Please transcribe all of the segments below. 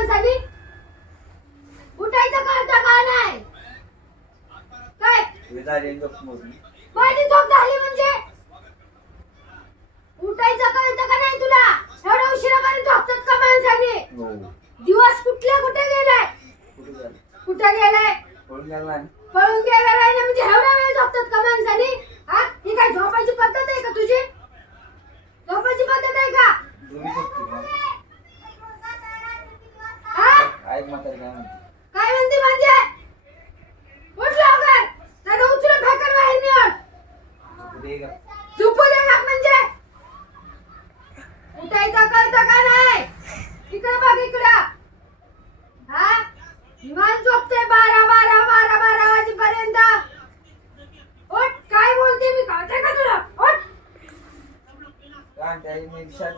माणसाने? उठायचं कळतं का नाही? काय माझी झोप झाली म्हणजे उठायचं कळतं का नाही तुला? एवढा उशिरापर्यंत झोपतात का माणसाने? दिवस कुठे गेलाय? कुठे गेलाय? पळून गेला नाही ना, म्हणजे एवढा वेळ झोपतात का माणसाने? हा, ही काय झोपायची पद्धत आहे का तुझी? झोपायची पद्धत आहे का? काय म्हणते म्हणजे? उठ लवकर, नाही उचलून फेकन बाहेर निघ. झोपू दे का म्हणजे? उठायचं कळतं का नाही? इकडे बघ इकडं. हा, निवांत झोपते 12 वाजेपर्यंत. उठ, काय बोलते मी, कळतंय का तुला? उठ. कांटाळी म्हणजे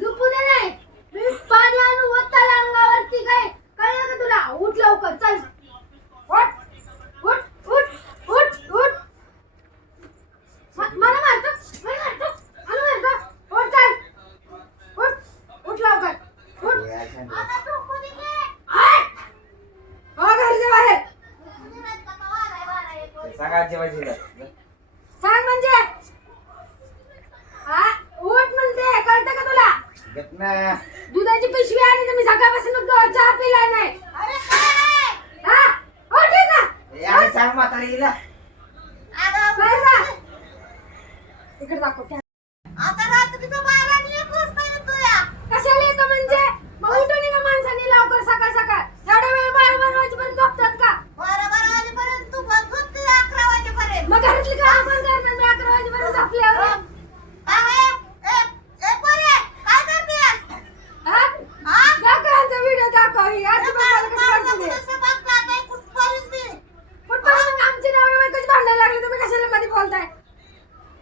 झोपू दे नाही. मी पाणी आणू ओताला अंगावरती, काय कळलं का तुला? उठ लवकर, चल. उठ उठ उठ उठ उठ. मला मारतो. उठ चल. उठ लवकर. उठ. घरच्या बाहेर सांग म्हणजे हा, उठ म्हणते, कळतं का तुला? दुधाची पिशवी आणि तुम्ही सकाळपासून चहा पिला नाही. हा, उठ ना. सांग म्हातारीला इकडे दाखव. आता रात्रीचं 12 आणि 1 वाजता येतो या. कशाला येतो म्हणजे? मग उठून का माणसाने लवकर सकाळ सकाळ? एवढा वेळ 12 वाजेपर्यंत झोपतात का? 12 वाजेपर्यंत तू पण झोपते 11 वाजेपर्यंत. मग घरातली काम पण करणार मी 11 वाजेपर्यंत झोपल्यावर. काय करते? दाखवायचा व्हिडिओ दाखव. ही आजी बाबाला कसं वाटतं ते? कुठपर्यंत मग आमची नवरा बायकोची भांडण लागली, तुम्ही कशाला मध्ये बोलताय?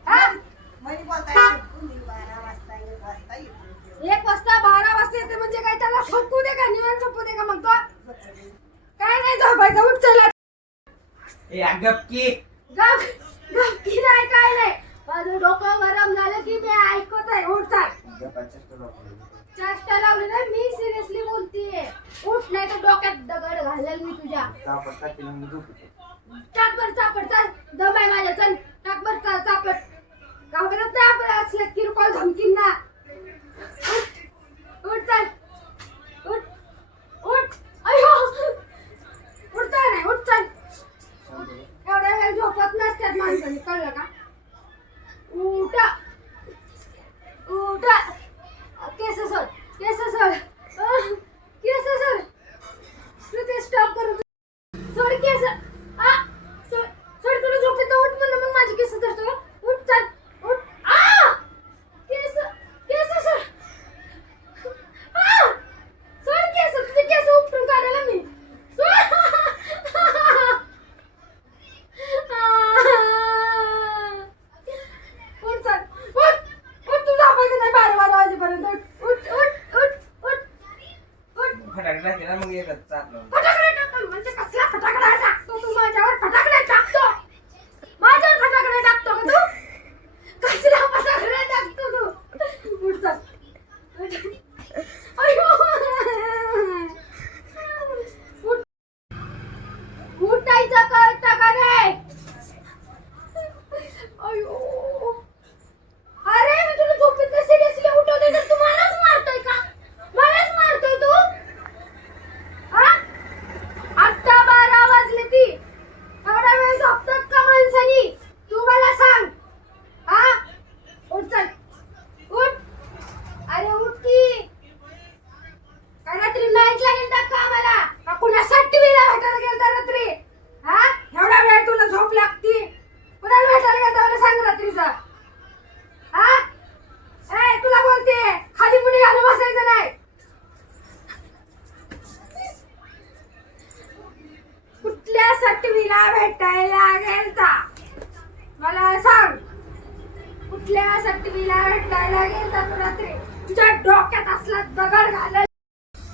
हा? 1 वाजता 12 वाजता येते म्हणजे काय? त्याला झोपू दे का? निवांत झोपू दे का मग तो? काय नाही झोपायचं, उठ चला. गपकी गपकी नाही, काय नाही. माझं डोकं गरम झालं की मी ऐकत आहे. उठ चल. चेष्टा लावली ना, मी सिरियसली बोलतीये. उठ, नाही तर डोक्यात दगड घालेल मी तुझ्या. टाक बर चापट, चल. दम आहे माझ्या, चल. टाक बर चापट. घाबरत नाही आपण असल्या किरकोळ धमकींना. उठ चल. उठ उठ. अयो, उठता नाही, उठ चल. एवढ्या वेळ झोपत नसतात माणसाने, कळलं का? उठा उठा. केस सोड, केस सोड, केस सोड. श्रुती स्टॉप करू. सोड केस. सोड तुला झोपेत उठ म्हणलं, मग माझी केस धरतो. उठ चल. उठ. केस केस सोड. सोड केस. तुझे केस उपटून काढायला मी. उठ चल. उठ उठ. तू झोपायचं नाही 12 वाजेपर्यंत. उठ उठ उठ उठ उठ. फटाकडे टाकतो म्हणजे कसला फटाकडा टाकतो तू माझ्यावर? फटाकडे टाकतो माझ्यावर? फटाकडे टाकतो का तू? कसला फटाकडे टाकतो तू? उठ चल. अयो, उठ. उठायचं कळतं का रे? अयो, अरे मी तुला झोपेत सिरियसली उठवते तर तू मलाच मारतोय का? मलाच मारतोय तू? हा, आता 12 वाजले ती. एवढा वेळ झोपतात का माणसानी? तू मला सांग. हा, उठ चल. उठ. अरे उठ की. काय रात्री नाईटला गेलता का आम्हाला? का कुणासाठी टीव्हीला भेटायला गेलता रात्री? हा, एवढा वेळ तुला झोप लागती? कुणाला भेटायला गेलता मला सांग रात्रीचं? हा, ए तुला बोलते, खाली मुडी घालून बसायचं नाही. कुठल्या सटवीला भेटायला गेलता मला सांग? कुठल्या सटवीला भेटायला गेलता तू रात्री? तुझ्या डोक्यात असला दगड घालल.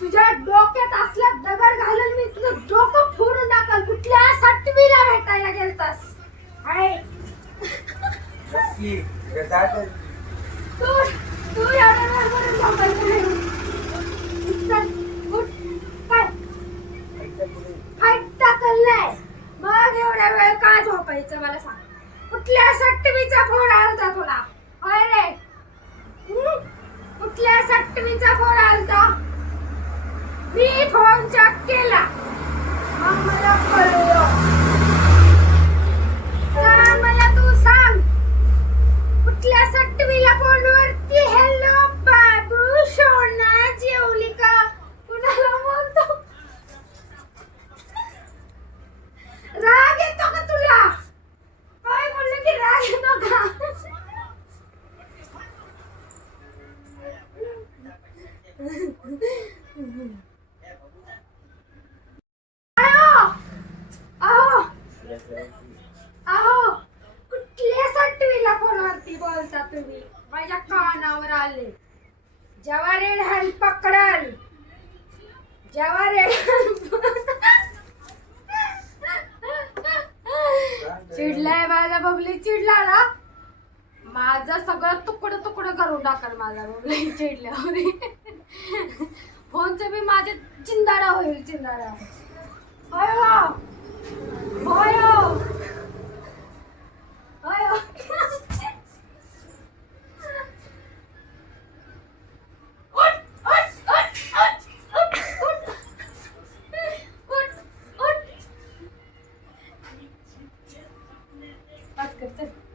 तुझ्या डोक्यात असला दगड घालल मी. तुझं डोकं फोडून टाकल. कुठल्या सटवीला भेटायला गेलतास? आहे गपकी. सोड. तू एवढ्या वेळपर्यंत झोपायचं नाही. चल, उठ. काय फाईट टाकलंय मग एवढ्या वेळ का झोपायचं मला सांग. कुठल्या सट्टवीचा फोन आलता तुला? होय रे, कुठल्या सट्टवीचा फोन आलता? मी फोन चेक केला मग मला कळलं. सांग मला, तू सांग कुठल्या सट्टवीला फोनवरती हॅलो बाबू सोना जेवली का कुणाला बोलतो? राग येतो का तुला? काय बोललं की राग येतो का? अहो अहो कुठल्या सट्टवीला फोनवरती बोलता तुम्ही? माझ्या कानावर आले. जेव्हा रेड हॅन्ड पकडल, जेव्हा रेड चिडलाय माझा बबली, चिडला ना माझं सगळं तुकडं तुकडं करून टाकल माझा बबली चिडल्यावर. फोनचं बी माझे चिंदाडा होईल, चिंदाडा. होय हो, होय हो.